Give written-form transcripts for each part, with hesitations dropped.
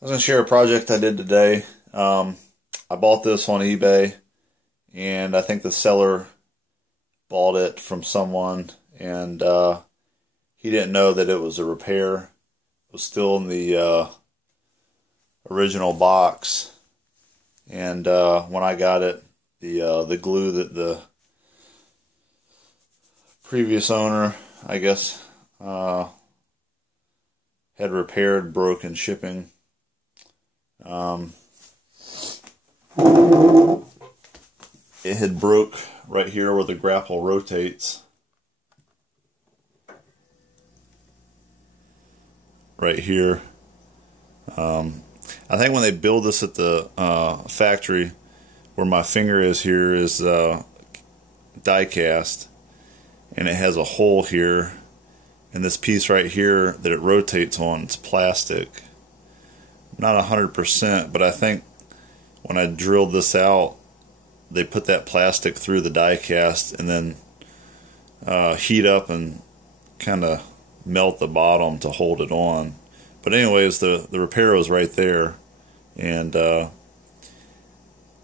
I was going to share a project I did today. I bought this on eBay, and I think the seller bought it from someone, and he didn't know that it was a repair. It was still in the original box, and when I got it, the glue that the previous owner, I guess, had repaired broke in shipping. It had broke right here where the grapple rotates. Right here. I think when they build this at the factory, where my finger is here is die cast, and it has a hole here, and this piece right here that it rotates on, it's plastic. Not 100%, but I think when I drilled this out, they put that plastic through the die cast and then heat up and kind of melt the bottom to hold it on. But anyways, the repair was right there, and I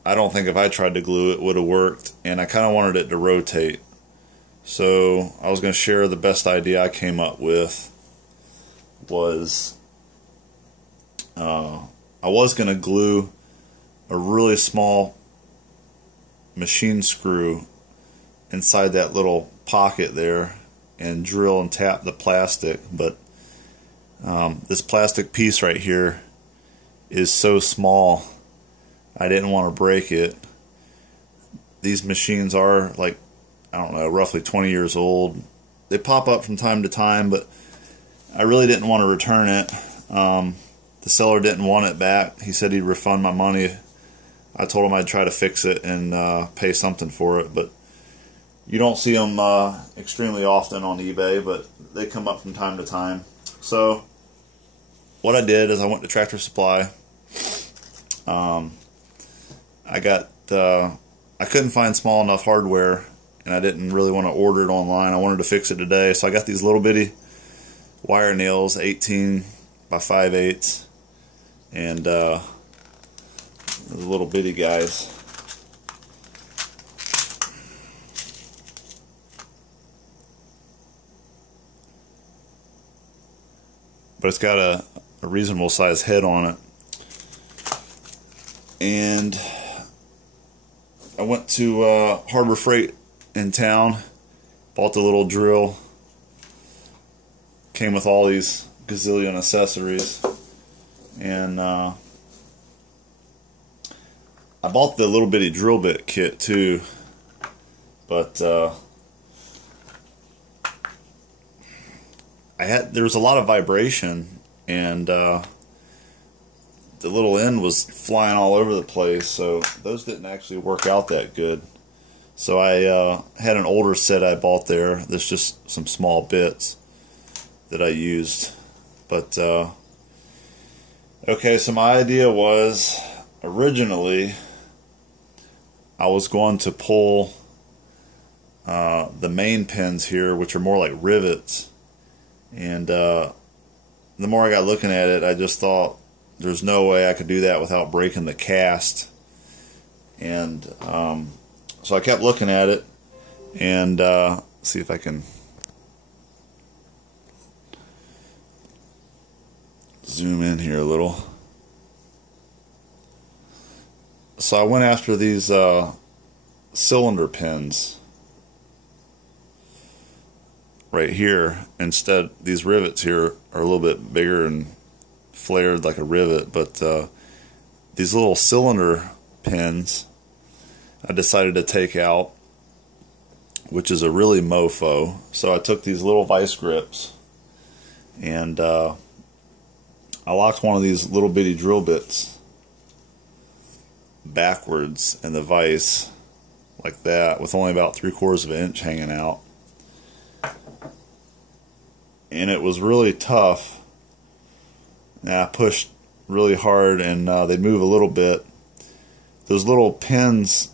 don't think if I tried to glue it would have worked, and I kind of wanted it to rotate. So I was going to share the best idea I came up with was I was going to glue a really small machine screw inside that little pocket there and drill and tap the plastic, but this plastic piece right here is so small I didn't want to break it. These machines are, like, I don't know, roughly 20 years old. They pop up from time to time, but I really didn't want to return it. The seller didn't want it back. He said he'd refund my money. I told him I'd try to fix it and pay something for it, but you don't see them extremely often on eBay, but they come up from time to time. So what I did is I went to Tractor Supply. I couldn't find small enough hardware, and I didn't really want to order it online. I wanted to fix it today, so I got these little bitty wire nails, 18 by 5/8, and the little bitty guys. But it's got a reasonable size head on it. And I went to Harbor Freight in town, bought the little drill. Came with all these gazillion accessories. And I bought the little bitty drill bit kit too, but there was a lot of vibration, and the little end was flying all over the place, so those didn't actually work out that good. So I had an older set I bought there. There's just some small bits that I used, but okay, so my idea was, originally I was going to pull the main pins here, which are more like rivets, and the more I got looking at it, I just thought there's no way I could do that without breaking the cast. And so I kept looking at it, and see if I can zoom in here a little. So I went after these cylinder pins right here. Instead, these rivets here are a little bit bigger and flared like a rivet, but these little cylinder pins I decided to take out, which is a really mofo. So I took these little vice grips, and I locked one of these little bitty drill bits backwards in the vise like that, with only about 3/4 of an inch hanging out. And it was really tough, and I pushed really hard, and they move a little bit. Those little pins,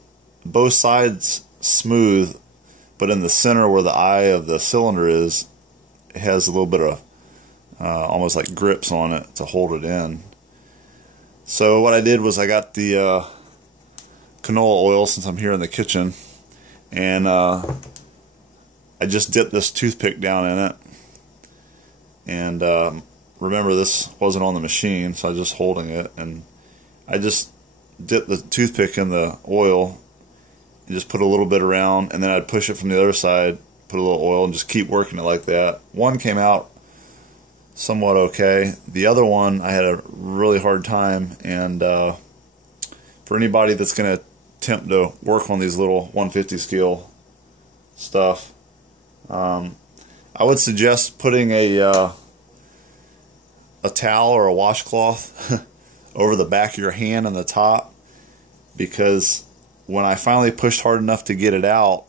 both sides smooth, but in the center where the eye of the cylinder is, it has a little bit of almost like grips on it to hold it in. So what I did was I got the canola oil, since I'm here in the kitchen, and I just dipped this toothpick down in it. And remember, this wasn't on the machine, so I was just holding it, and I just dipped the toothpick in the oil and just put a little bit around, and then I'd push it from the other side, put a little oil, and just keep working it like that. One came out somewhat okay. The other one I had a really hard time, and for anybody that's going to attempt to work on these little 150 scale stuff, I would suggest putting a towel or a washcloth over the back of your hand on the top, because when I finally pushed hard enough to get it out,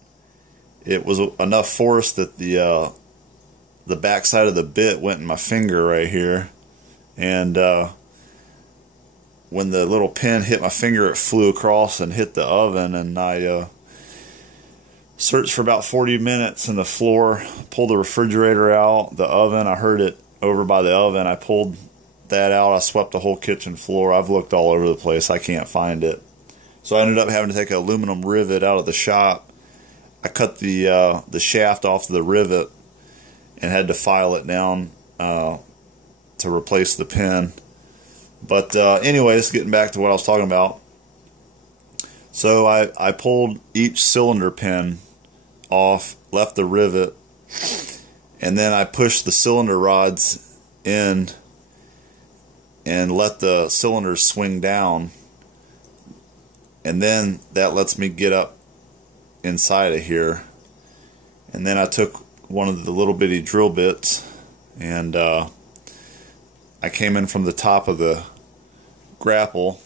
it was enough force that the back side of the bit went in my finger right here, and when the little pin hit my finger, it flew across and hit the oven, and I searched for about 40 minutes in the floor, pulled the refrigerator out, the oven, I heard it over by the oven, I pulled that out, I swept the whole kitchen floor, I've looked all over the place, I can't find it. So I ended up having to take an aluminum rivet out of the shop. I cut the shaft off the rivet and had to file it down to replace the pin. But anyways, getting back to what I was talking about. So I pulled each cylinder pin off, left the rivet, and then I pushed the cylinder rods in and let the cylinders swing down, and then that lets me get up inside of here. And then I took one of the little bitty drill bits, and I came in from the top of the grapple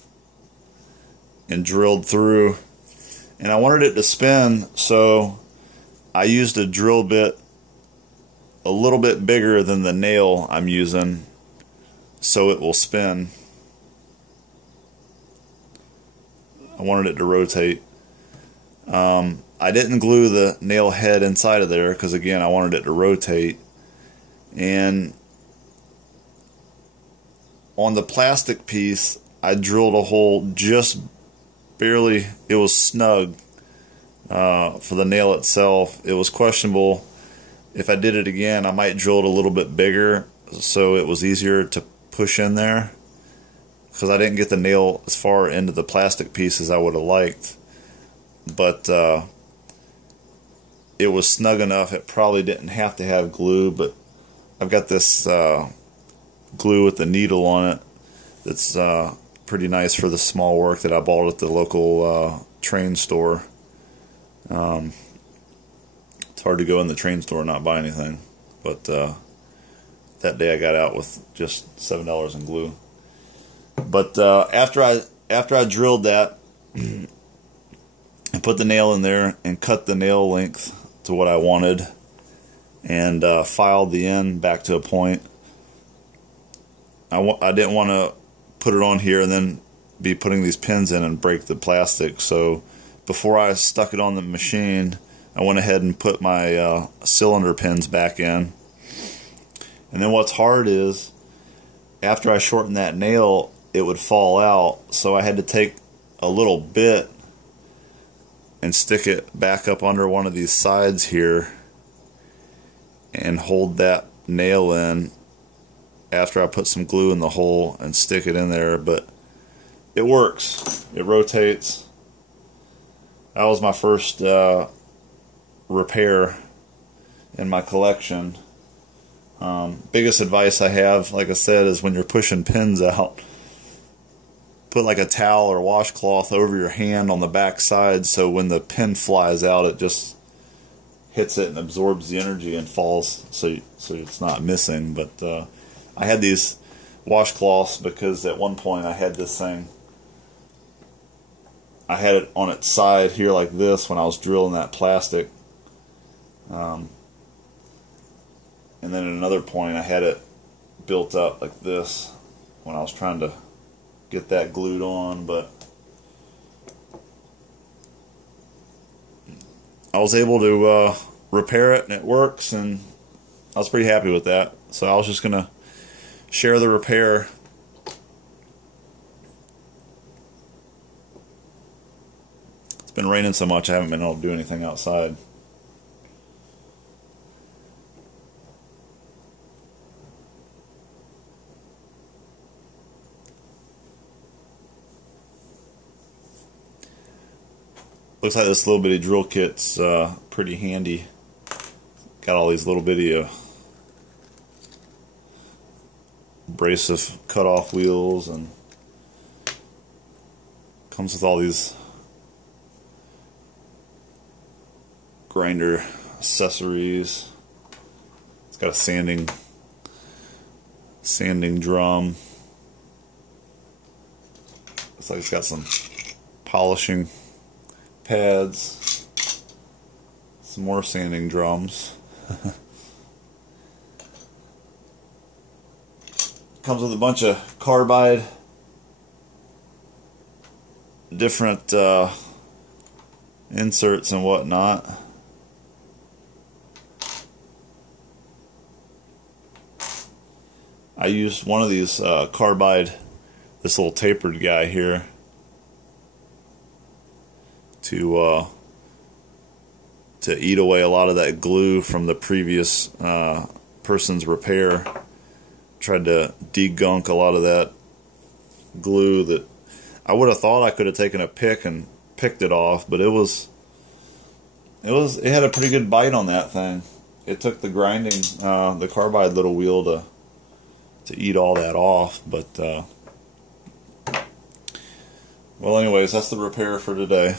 and drilled through, and I wanted it to spin, so I used a drill bit a little bit bigger than the nail I'm using so it will spin. I wanted it to rotate. I didn't glue the nail head inside of there because, again, I wanted it to rotate. And on the plastic piece, I drilled a hole just barely. It was snug for the nail itself. It was questionable. If I did it again, I might drill it a little bit bigger so it was easier to push in there, because I didn't get the nail as far into the plastic piece as I would have liked. But it was snug enough. It probably didn't have to have glue, but I've got this glue with the needle on it that's pretty nice for the small work that I bought at the local train store. It's hard to go in the train store and not buy anything, but that day I got out with just $7 in glue. But after I drilled that, I put the nail in there and cut the nail length to what I wanted, and filed the end back to a point. I didn't want to put it on here and then be putting these pins in and break the plastic, so before I stuck it on the machine, I went ahead and put my cylinder pins back in. And then what's hard is, after I shortened that nail, it would fall out, so I had to take a little bit and stick it back up under one of these sides here and hold that nail in after I put some glue in the hole and stick it in there. But it works. It rotates. That was my first repair in my collection. Biggest advice I have, like I said, is when you're pushing pins out, put like a towel or washcloth over your hand on the back side, so when the pin flies out, it just hits it and absorbs the energy and falls, so it's not missing. But I had these washcloths because at one point I had this thing, I had it on its side here like this when I was drilling that plastic, and then at another point I had it built up like this when I was trying to get that glued on. But I was able to repair it, and it works, and I was pretty happy with that. So I was just gonna share the repair been raining so much I haven't been able to do anything outside. Looks like this little bitty drill kit's pretty handy. Got all these little bitty abrasive cut-off wheels, and comes with all these grinder accessories. It's got a sanding drum. Looks like it's got some polishing pads, some more sanding drums. Comes with a bunch of carbide, different inserts and whatnot. I used one of these carbide, this little tapered guy here, to eat away a lot of that glue from the previous person's repair. Tried to degunk a lot of that glue that I would have thought I could have taken a pick and picked it off, but it had a pretty good bite on that thing. It took the grinding, the carbide little wheel to eat all that off, but well, anyways, that's the repair for today.